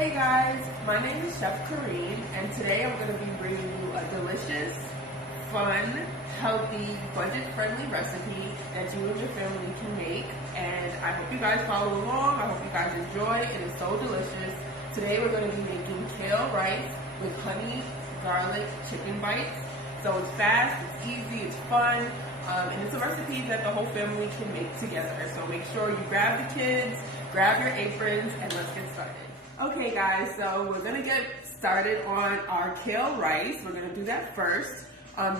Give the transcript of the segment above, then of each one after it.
Hey guys, my name is Chef Kareen, and today I'm going to be bringing you a delicious, fun, healthy, budget-friendly recipe that you and your family can make. And I hope you guys follow along. I hope you guys enjoy. It is so delicious. Today we're going to be making kale rice with honey, garlic, chicken bites. So it's fast, it's easy, it's fun, and it's a recipe that the whole family can make together. So make sure you grab the kids, grab your aprons, and let's get started. Okay guys, so we're gonna get started on our kale rice. We're gonna do that first.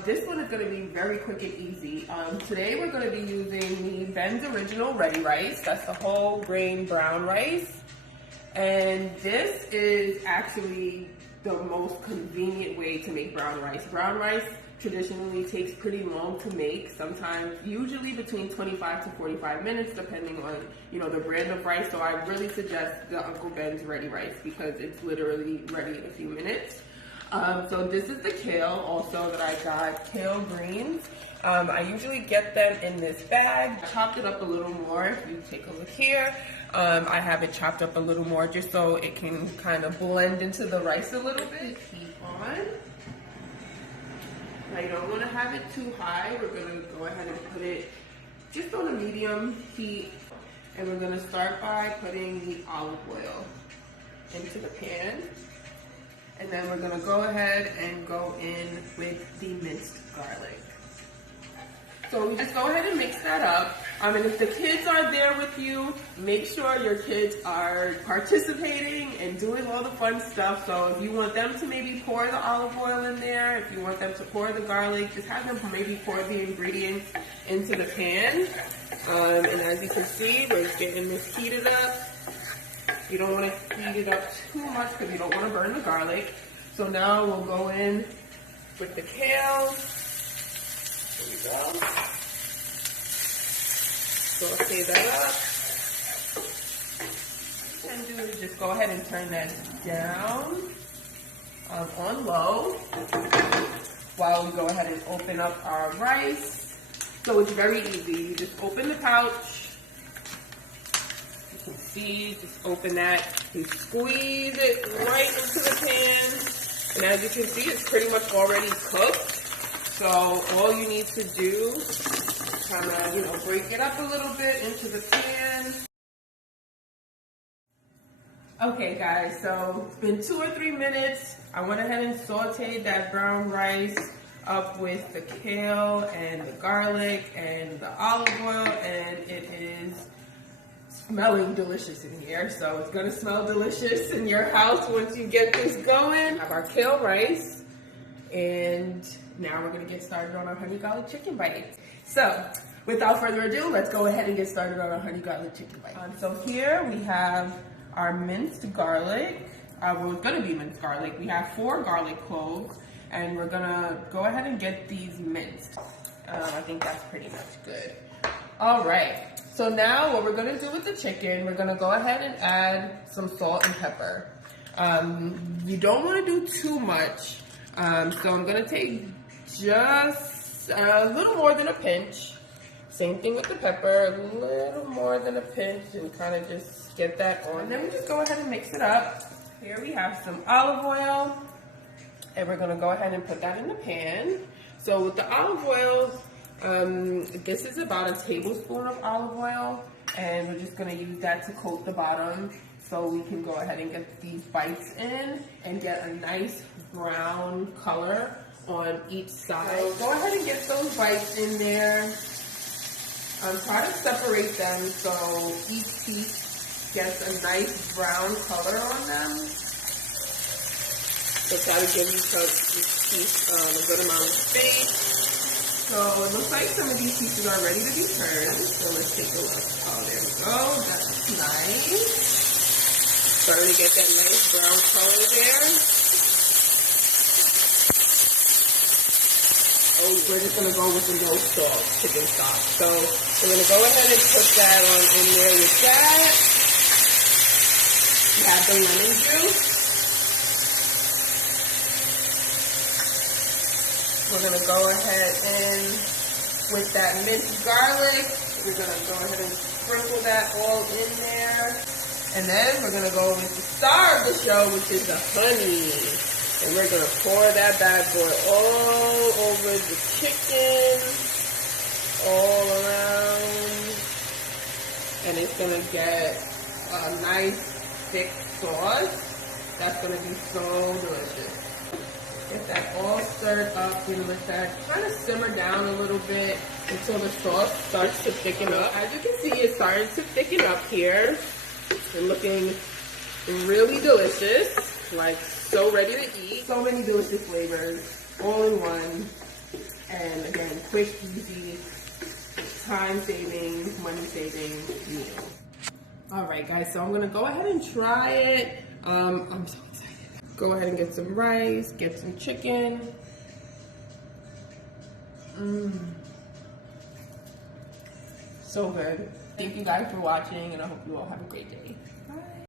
This one is gonna be very quick and easy. Today we're gonna be using the Ben's Original Ready Rice. That's the whole grain brown rice. And this is actually the most convenient way to make brown rice. Brown rice traditionally takes pretty long to make, sometimes usually between 25 to 45 minutes depending on the brand of rice. So I really suggest the Uncle Ben's Ready Rice because it's literally ready in a few minutes. So this is the kale also that I got, kale greens. I usually get them in this bag. I chopped it up a little more. If you take a look here, I have it chopped up a little more just so it can kind of blend into the rice a little bit. Keep on. Now you don't want to have it too high. We're going to go ahead and put it just on a medium heat. And we're going to start by putting the olive oil into the pan. And then we're going to go ahead and go in with the minced garlic. So just go ahead and mix that up. And if the kids are there with you, make sure your kids are participating and doing all the fun stuff. So if you want them to maybe pour the olive oil in there, if you want them to pour the garlic, just have them maybe pour the ingredients into the pan. And as you can see, we're getting this heated up. You don't want to heat it up too much because you don't want to burn the garlic. So now we'll go in with the kale. There we go. Saute that up. And do is just go ahead and turn that down on low while we go ahead and open up our rice. So it's very easy. You just open the pouch. You can see, just open that. You squeeze it right into the pan. And as you can see, it's pretty much already cooked. So all you need to do is kind of, break it up a little bit into the pan. Okay guys, so it's been 2 or 3 minutes. I went ahead and sauteed that brown rice up with the kale and the garlic and the olive oil, and it is smelling delicious in here. So it's gonna smell delicious in your house once you get this going. We have our kale rice, and now we're gonna get started on our honey garlic chicken bites. So without further ado, let's go ahead and get started on our honey garlic chicken bites. So here we have our minced garlic. Well, it's gonna be minced garlic. We have 4 garlic cloves, and we're gonna go ahead and get these minced. I think that's pretty much good. All right, so now what we're gonna do with the chicken, we're gonna go ahead and add some salt and pepper. You don't wanna do too much, so I'm gonna take just a little more than a pinch. Same thing with the pepper, a little more than a pinch, and kind of just get that on. And then we just go ahead and mix it up. Here we have some olive oil, and we're gonna go ahead and put that in the pan. So with the olive oil, this is about a tablespoon of olive oil, and we're just gonna use that to coat the bottom so we can go ahead and get these bites in and get a nice brown color on each side. So go ahead and get those bites in there. Try to separate them so each piece gets a nice brown color on them. So try to give each piece a good amount of space. So it looks like some of these pieces are ready to be turned. So let's take a look. Oh, there we go. That's nice. Starting to get that nice brown color there. Oh, we're just gonna go with the no salt chicken stock. So we're gonna go ahead and put that on in there with that. You have the lemon juice. We're gonna go ahead and with that minced garlic, we're gonna go ahead and sprinkle that all in there. And then we're gonna go with the star of the show, which is the honey. And we're gonna pour that bad boy all over the chicken, all around. And it's gonna get a nice thick sauce. That's gonna be so delicious. Get that all stirred up and let that kind of simmer down a little bit until the sauce starts to thicken up. As you can see, it's starting to thicken up here. It's looking really delicious, like so ready to eat. So many delicious flavors, all in one. And again, quick, easy, time-saving, money-saving meal. All right, guys, so I'm gonna go ahead and try it. I'm so excited. Go ahead and get some rice, get some chicken. So good. Thank you guys for watching, and I hope you all have a great day.